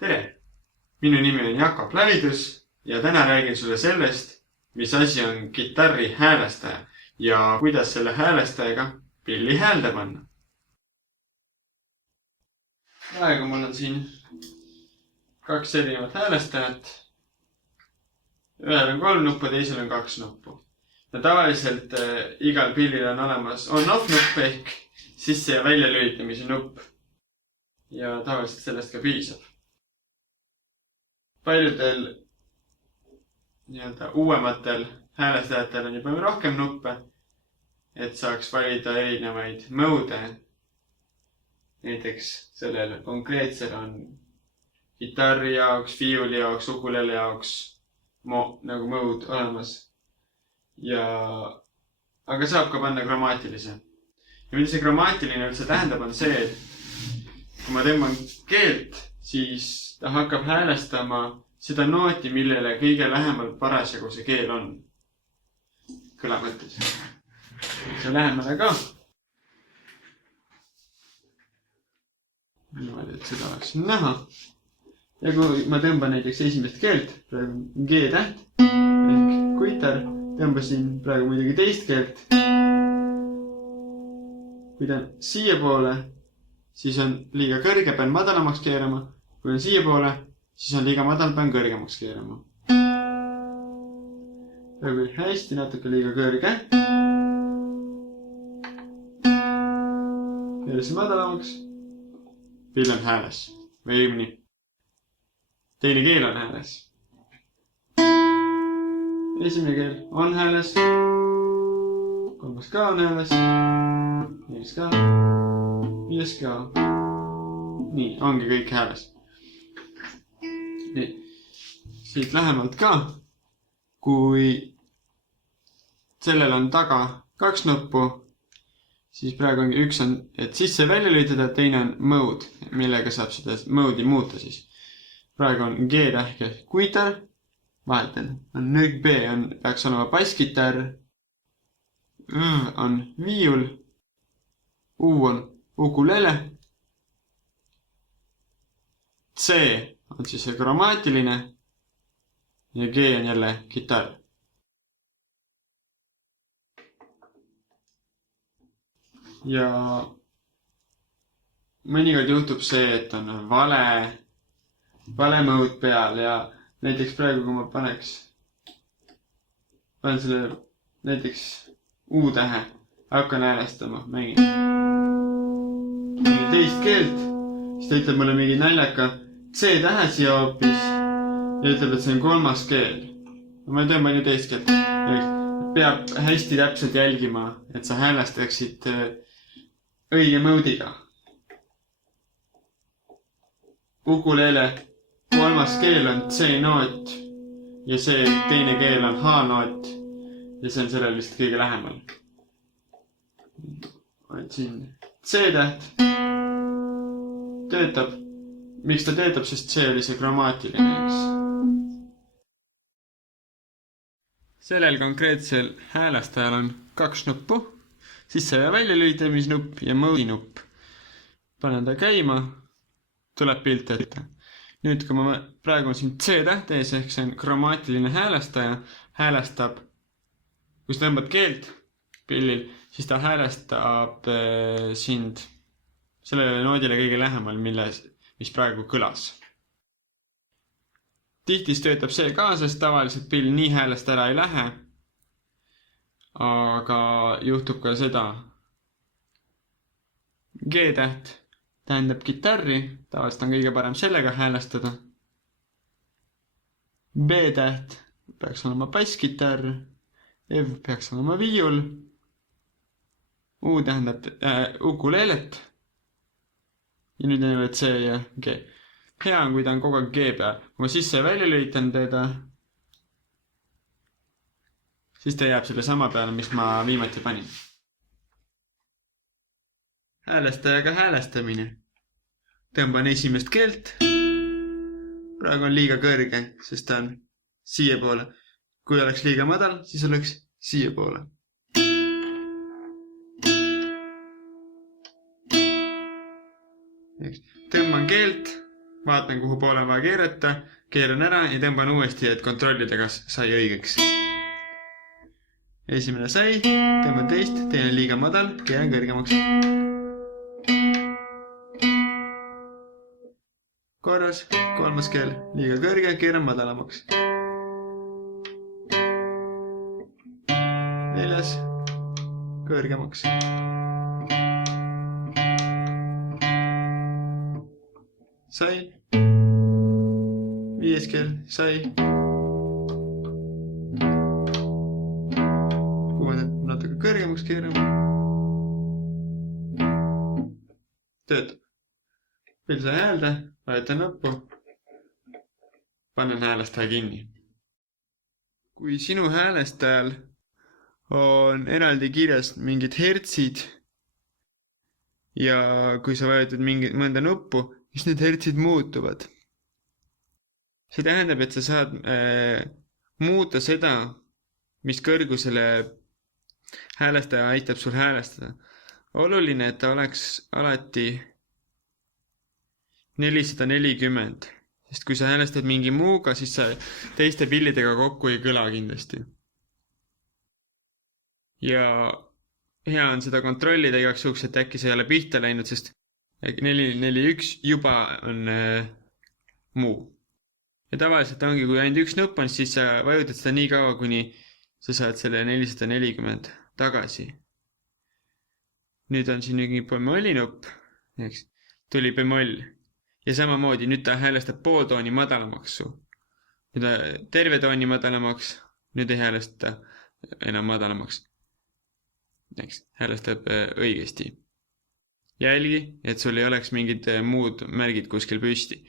Tere! Minu nimi on Jakob Lävidus ja täna räägin sulle sellest, mis asi on kitarri häälestaja ja kuidas selle häälestajaga pilli häälde panna. Praegu mul on siin 2 erinevat häälestajat. Ühel on 3 nuppu, teisel on 2 nuppu. Ja tavaliselt igal pillil on olemas on-off nupp ehk sisse- ja väljalülitamise nupp. Ja tavaliselt sellest ka piisab. Paljudel uuematel häälestajatel on juba rohkem nuppe, et saaks valida erinevaid mõude. Näiteks sellel konkreetsel on kitarri jaoks, viiuli jaoks, ukulele jaoks nagu mõud olemas. Aga saab ka panna gramaatilise. Ja mida see grammaatiline üldse tähendab on see, et kui ma tõmban keelt, siis ta hakkab häälestama seda nooti, millele kõige lähemal parasjagu see keel on. Kõla mõttes. See lähemale ka. Niimoodi, et seda oleks näha. Ja kui ma tõmban näiteks esimest keelt, praegu G-täht ehk kuitar, tõmbasin praegu muidugi teist keelt. Kui ta on siia poole, siis on liiga kõrge, pean madalamaks keerama. Kui on siia poole, siis on liiga madal, pean kõrgemaks keerama. Praegu hästi natuke liiga kõrge. Keerasin madalamaks. Pill on hääles. Või õimni. Teine keel on hääles. Esimene keel on hääles. Kolmas ka on hääles. Nelis ka. Viies ka. Nii, ongi kõik hääles. Nii. Siit lähemalt ka. Kui sellel on taga 2 nuppu, siis praegu ongi üks on, et sisse välja lülitada, teine on mõud, millega saab seda mõudi muuta siis. Praegu on G-täht ehk kuitar, vahetel on nõrk B, peaks olema basskitarr, V on viiul, U on ukulele, C on siis see grammaatiline ja G on jälle kitarr. Ja mõnikord juhtub see, et on vale mõud peal ja näiteks praegu, kui ma panen selle näiteks U-tähe, hakkan häälestama, mängin teist keelt, siis ta ütleb mulle mingi naljaka C-tähe siia hoopis ja ütleb, et see on 3. keel. Ma tõmban ju teist keelt. Peab hästi täpselt jälgima, et sa häälestaksid õige mõudiga. Ukulele 3. keel on C-noot ja see teine keel on H-noot ja see on sellele lihtsalt kõige lähemal. Siin C-täht töötab. Miks ta töötab, sest see oli see grammaatiline, eks? Sellel konkreetsel häälestajal on 2 nuppu, sisse- ja väljalülitamisnupp ja mõudinupp. Panen ta käima, tuleb pilt ette. Nüüd, kui ma praegu on siin C-täht ees, ehk see on grammaatiline häälestaja, häälestab, kui sa tõmbad keelt pillil, siis ta häälestab sind sellele noodile kõige lähemal, mis praegu kõlas. Tihtis töötab see ka, sest tavaliselt pill nii häälest ära ei lähe. Aga juhtub ka seda. G-täht tähendab kitarri, tavaliselt on kõige parem sellega häälestada. B-täht peaks olema basskitarr, F peaks olema viiul, U tähendab ukulelet ja nüüd on C ja G. Hea on, kui ta on kogu aeg G peal. Kui ma sisse ja välja lülitan teda, siis ta jääb selle sama peale, mis ma viimati panin. Häälestajaga häälestamine. Tõmban esimest keelt. Praegu on liiga kõrge, sest ta on siia poole. Kui oleks liiga madal, siis oleks siia poole. Tõmban keelt, vaatan, kuhu poole on vaja keerata, keeran ära ja tõmban uuesti, et kontrollida, kas sai õigeks. Esimene sai, tõmban teist, teine liiga madal, keeran kõrgemaks. Korras, kolmas keel, liiga kõrge, keeran madalamaks. Neljas, kõrgemaks. Sai. Viies keel, sai. Kuuendat natuke kõrgemaks keerama. Töötab. Veel sai häälda, vajutan nuppu. Panen häälestaja kinni. Kui sinu häälestajal on eraldi kirjas mingid hertsid ja kui sa vajutad mõnda nuppu, siis need hertsid muutuvad. See tähendab, et sa saad muuta seda, mis kõrgusele häälestaja aitab sul häälestada. Oluline, et ta oleks alati 440, sest kui sa häälestad mingi muuga, siis sa teiste pillidega kokku ei kõla kindlasti. Ja hea on seda kontrollida igaks juhuks, et äkki sa ei ole pihta läinud, sest 441 juba on muu. Ja tavaliselt ongi, kui ainult üks nupp on, siis sa vajutad seda nii kaua, kuni sa saad selle 440 tagasi. Nüüd on siin mingi bemolli nupp, tuli bemoll. Ja samamoodi nüüd ta häälestab pool tooni madalamaks su. Nüüd terve tooni madalamaks, nüüd ei häälesta enam madalamaks. Häälestab õigesti. Jälgi, et sul ei oleks mingid muud märgid kuskil püsti.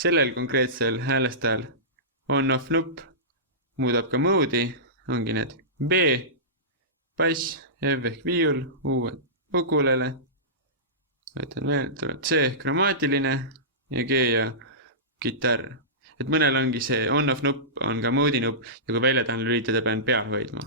Sellel konkreetsel häälestajal on-off nupp muudab ka moodi, ongi need B, bass, F ehk viiul, U ukulele, võtan veel, tuleb C, kromaatiline ja G ja kitarr. Et mõnel ongi see on-off nupp, on ka moodi nupp ja kui välja tahan lülitada, pean peal hoidma.